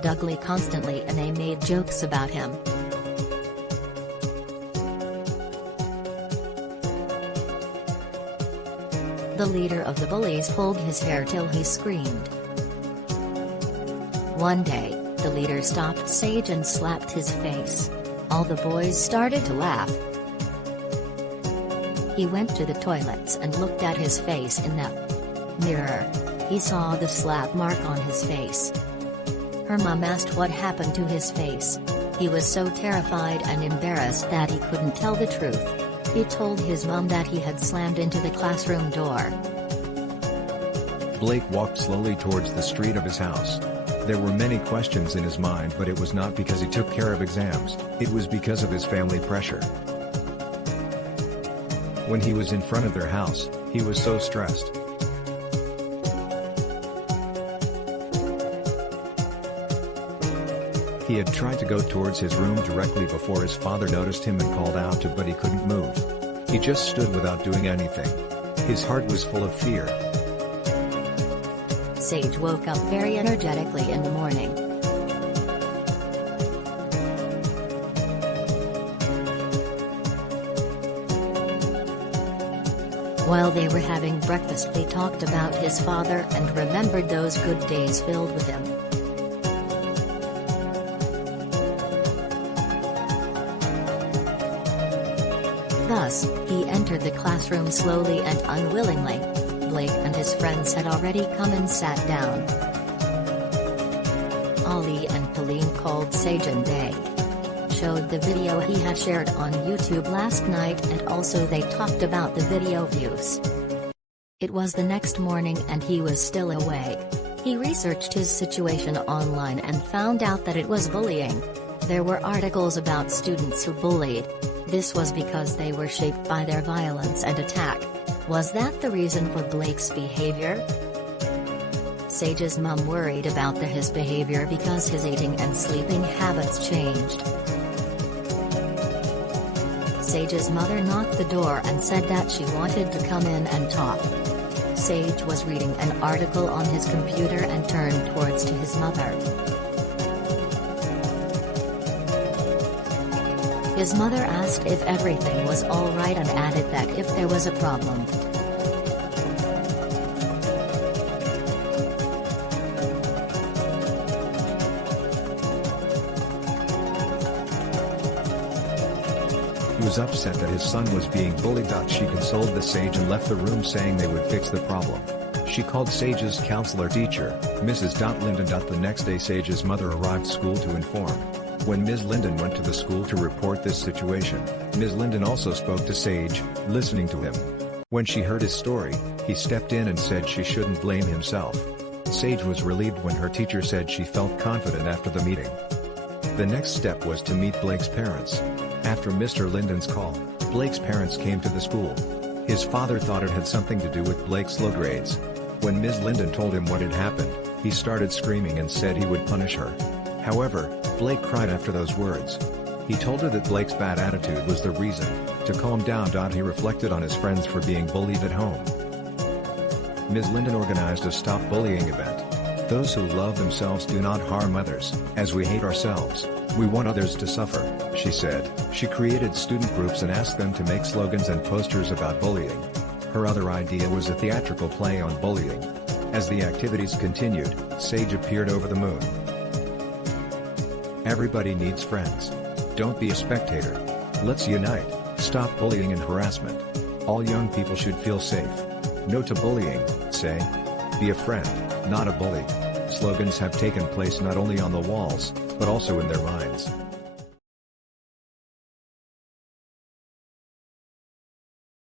called ugly constantly and they made jokes about him. The leader of the bullies pulled his hair till he screamed. One day, the leader stopped Sage and slapped his face. All the boys started to laugh. He went to the toilets and looked at his face in the mirror. He saw the slap mark on his face. Her mom asked what happened to his face. He was so terrified and embarrassed that he couldn't tell the truth. He told his mom that he had slammed into the classroom door. Blake walked slowly towards the street of his house. There were many questions in his mind, but it was not because he took care of exams, it was because of his family pressure. When he was in front of their house, he was so stressed. He had tried to go towards his room directly before his father noticed him and called out to him, but he couldn't move. He just stood without doing anything. His heart was full of fear. Sage woke up very energetically in the morning. While they were having breakfast, they talked about his father and remembered those good days filled with him. Thus, he entered the classroom slowly and unwillingly. Blake and his friends had already come and sat down. Ali and Pauline called Sage and they showed the video he had shared on YouTube last night, and also they talked about the video views. It was the next morning and he was still awake. He researched his situation online and found out that it was bullying. There were articles about students who bullied. This was because they were shaped by their violence and attack. Was that the reason for Blake's behavior? Sage's mom worried about his behavior because his eating and sleeping habits changed. Sage's mother knocked the door and said that she wanted to come in and talk. Sage was reading an article on his computer and turned towards to his mother. His mother asked if everything was alright and added that if there was a problem. He was upset that his son was being bullied. She consoled the Sage and left the room saying they would fix the problem. She called Sage's counselor teacher, Mrs. Linden. The next day Sage's mother arrived at school to inform. When Ms. Linden went to the school to report this situation, Ms. Linden also spoke to Sage, listening to him. When she heard his story, he stepped in and said she shouldn't blame himself. Sage was relieved when her teacher said she felt confident after the meeting. The next step was to meet Blake's parents. After Mr. Linden's call, Blake's parents came to the school. His father thought it had something to do with Blake's low grades. When Ms. Linden told him what had happened, he started screaming and said he would punish her. However, Blake cried after those words. He told her that Blake's bad attitude was the reason. To calm down, he reflected on his friends for being bullied at home. Ms. Linden organized a Stop Bullying event. Those who love themselves do not harm others. As we hate ourselves, we want others to suffer, she said. She created student groups and asked them to make slogans and posters about bullying. Her other idea was a theatrical play on bullying. As the activities continued, Sage appeared over the moon. Everybody needs friends. Don't be a spectator. Let's unite. Stop bullying and harassment. All young people should feel safe. No to bullying, say. Be a friend, not a bully. Slogans have taken place not only on the walls, but also in their minds.